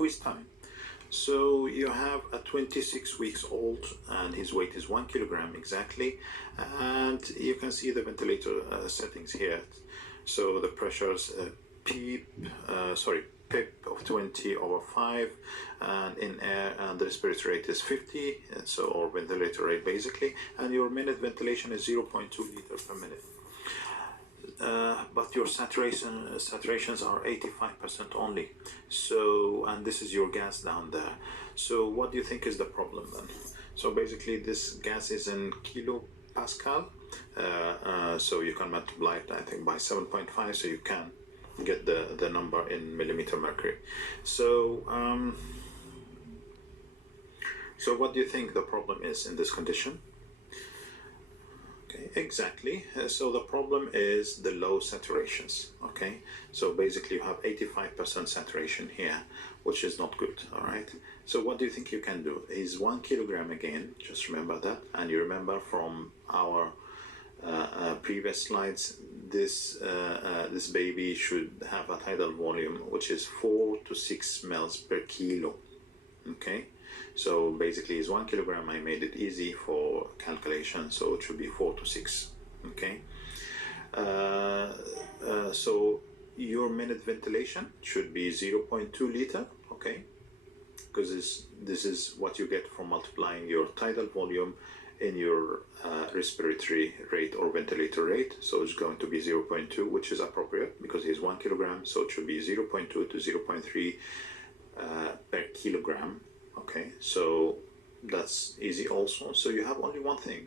quiz time. So you have a 26 weeks old and his weight is 1 kilogram exactly, and you can see the ventilator settings here. So the pressures PIP of 20/5, and in air, and the respiratory rate is 50, so, or ventilator rate basically, and your minute ventilation is 0.2 liters per minute. But your saturations are 85% only. So, and this is your gas down there. So what do you think is the problem then? So basically this gas is in kilopascal. So you can multiply it, I think, by 7.5, so you can get the number in millimeter mercury. So so what do you think the problem is in this condition? Okay, exactly. So the problem is the low saturations. Okay, so basically you have 85% saturation here, which is not good. All right, so what do you think you can do? Is 1 kilogram again, just remember that, and you remember from our previous slides, this baby should have a tidal volume which is 4 to 6 mL per kilo. Okay, so basically is 1 kilogram. I made it easy for calculation, so it should be 4 to 6. Okay, so your minute ventilation should be 0.2 liter. Okay, because this is what you get from multiplying your tidal volume in your respiratory rate or ventilator rate. So it's going to be 0.2, which is appropriate because he's 1 kilogram, so it should be 0.2 to 0.3 per kilogram. Okay, so that's easy also. So you have only one thing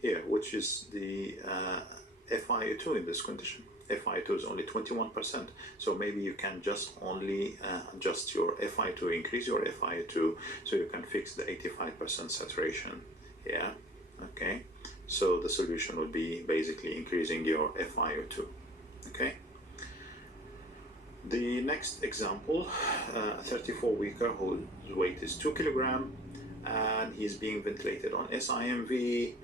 here, which is the FiO2 in this condition. FiO2 is only 21%, so maybe you can just only adjust your FiO2, increase your FiO2, so you can fix the 85% saturation here. Okay, so the solution would be basically increasing your FiO2. Okay, the next example, a 34-weeker whose weight is 2 kilogram, and he's being ventilated on SIMV,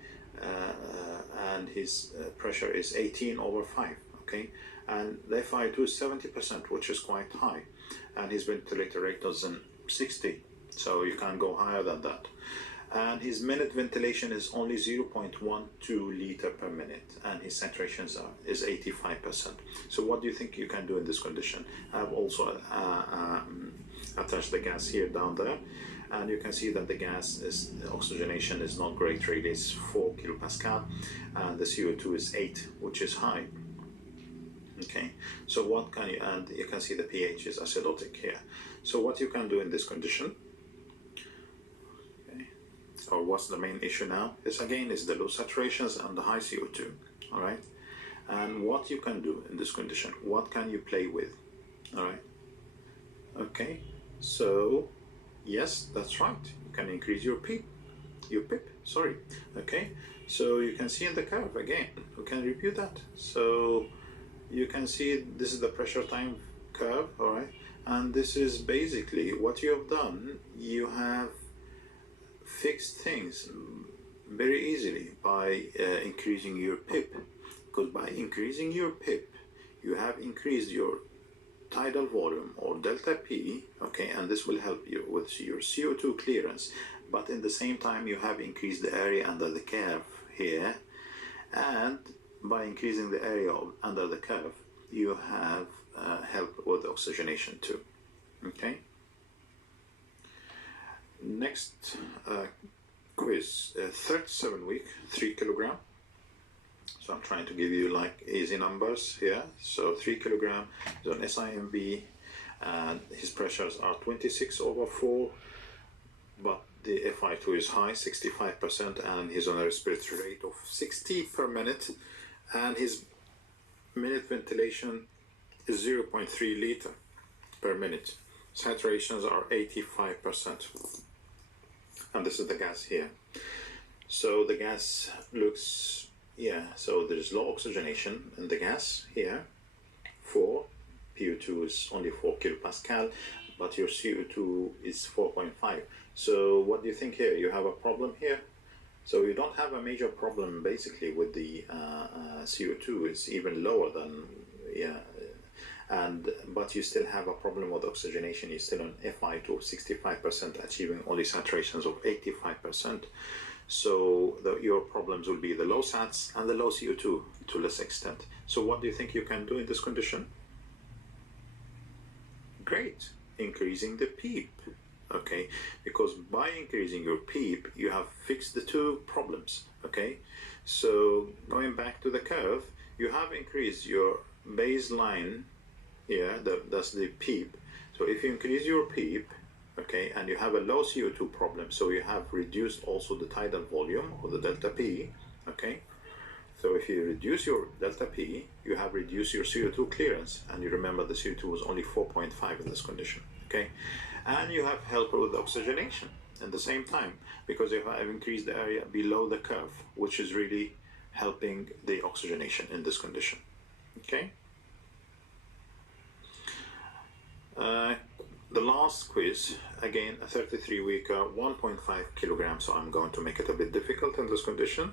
and his pressure is 18/5. Okay, and the FiO2 is 70%, which is quite high, and his ventilator rate is 60, so you can't go higher than that. And his minute ventilation is only 0.12 liter per minute, and his saturation is 85%. So what do you think you can do in this condition? I've also attached the gas here down there, and you can see that the oxygenation is not great, really. It's 4 kilopascal, and the CO2 is 8, which is high. Okay, so what can you, and you can see the pH is acidotic here. So what you can do in this condition, or what's the main issue now, is again is the low saturations and the high CO2. All right, and what you can do in this condition, what can you play with? All right, okay, so yes, that's right, you can increase your PIP, sorry. Okay, so you can see in the curve again, we can review that. So you can see this is the pressure time curve. All right, and this is basically what you have done. You have fixed things very easily by increasing your PIP, because by increasing your PIP you have increased your tidal volume or delta P. Okay, and this will help you with your CO2 clearance, but in the same time you have increased the area under the curve here, and by increasing the area under the curve you have help with oxygenation too. Okay, next quiz, 37 week, 3 kilogram. So I'm trying to give you like easy numbers here. So 3 kilogram is on SIMV, and his pressures are 26/4, but the FiO2 is high, 65%, and he's on a respiratory rate of 60 per minute, and his minute ventilation is 0.3 liter per minute. Saturations are 85%. And this is the gas here. So the gas looks, so there is low oxygenation in the gas here. 4, PO2 is only 4 kilopascal, but your CO2 is 4.5. So what do you think here? You have a problem here? So you don't have a major problem basically with the CO2. It's even lower than, but you still have a problem with oxygenation. You're still on FI2 of 65%, achieving only saturations of 85%. So your problems will be the low sats and the low CO2 to less extent. So what do you think you can do in this condition? Great, increasing the PEEP. Okay, because by increasing your PEEP, you have fixed the two problems. Okay, so going back to the curve, you have increased your baseline here, that's the PEEP. So if you increase your PEEP, okay, and you have a low CO2 problem, so you have reduced also the tidal volume or the delta P, okay. So if you reduce your delta P, you have reduced your CO2 clearance, and you remember the CO2 was only 4.5 in this condition, okay? And you have helped with oxygenation at the same time, because you have increased the area below the curve, which is really helping the oxygenation in this condition, okay? The last quiz, again, a 33-weeker, 1.5 kilograms, so I'm going to make it a bit difficult in this condition.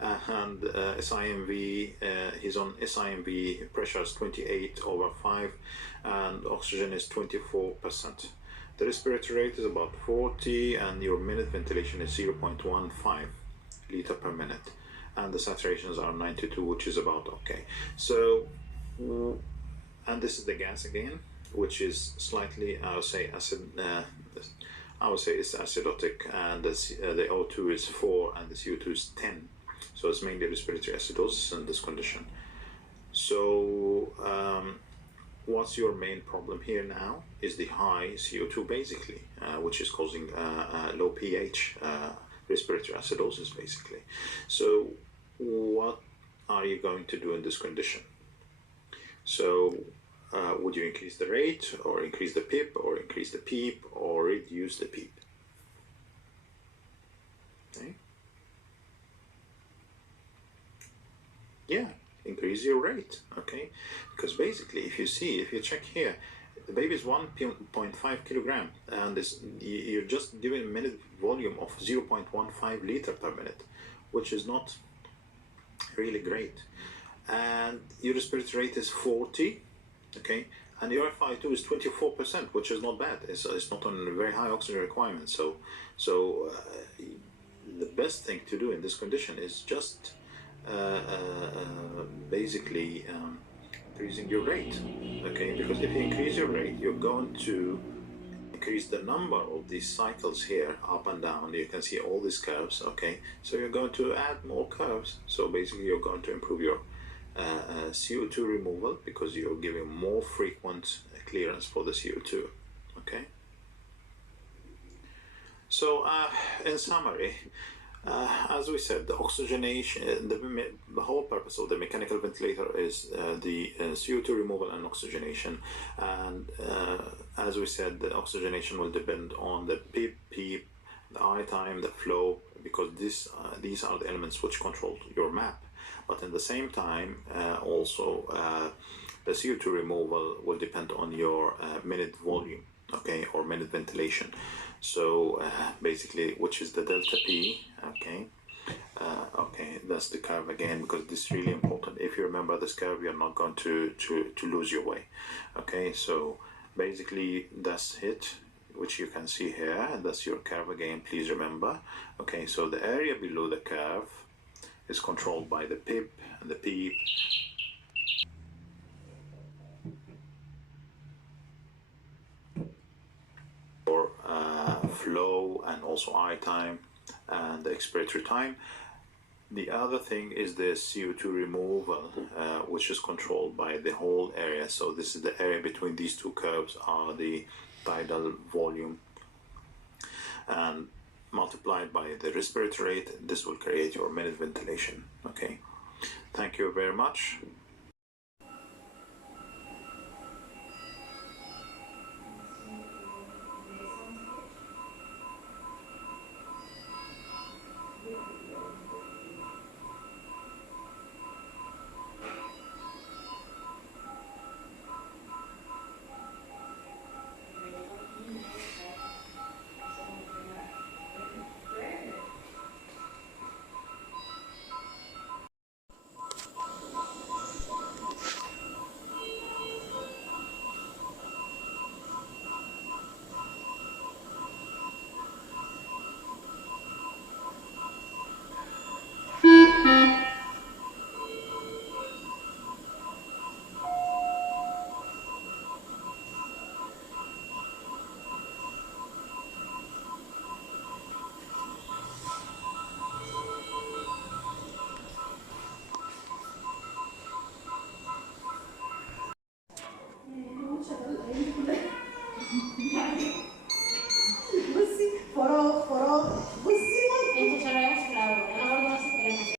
And SIMV, he's on SIMV, pressure is 28/5 and oxygen is 24%. The respiratory rate is about 40 and your minute ventilation is 0.15 liter per minute, and the saturations are 92, which is about okay. So, and this is the gas again, which is slightly, I would say, acid. I would say it's acidotic, and the O2 is 4 and the CO2 is 10. So it's mainly respiratory acidosis in this condition. So what's your main problem here now is the high CO2 basically, which is causing low pH respiratory acidosis basically. So what are you going to do in this condition? So would you increase the rate, or increase the PIP, or increase the PEEP, or reduce the PEEP? Okay. Yeah, increase your rate, okay? Because basically, if you check here, the baby is 1.5 kilogram, and you're just giving a minute volume of 0.15 liter per minute, which is not really great. And your respiratory rate is 40, okay? And your FI2 is 24%, which is not bad. It's not on a very high oxygen requirement. So the best thing to do in this condition is just basically increasing your rate, okay? Because if you increase your rate, you're going to increase the number of these cycles here, up and down. You can see all these curves, okay? So you're going to add more curves. So basically, you're going to improve your CO2 removal, because you're giving more frequent clearance for the CO2, okay? So in summary, as we said, the oxygenation, the whole purpose of the mechanical ventilator is the CO2 removal and oxygenation. And as we said, the oxygenation will depend on the PEEP, the I time, the flow, because these are the elements which control your map. But at the same time, also the CO2 removal will depend on your minute volume, okay, or minute ventilation. So basically, which is the delta P, okay. Okay, that's the curve again, because this is really important. If you remember this curve, you're not going to lose your way. Okay, so basically that's it, which you can see here, and that's your curve again, please remember. Okay, so the area below the curve is controlled by the PIP and the PEEP. Or flow, and also I time and the expiratory time. The other thing is the CO2 removal, which is controlled by the whole area. So this is the area between these two curves are the tidal volume, and multiplied by the respiratory rate, this will create your minute ventilation. Okay, thank you very much.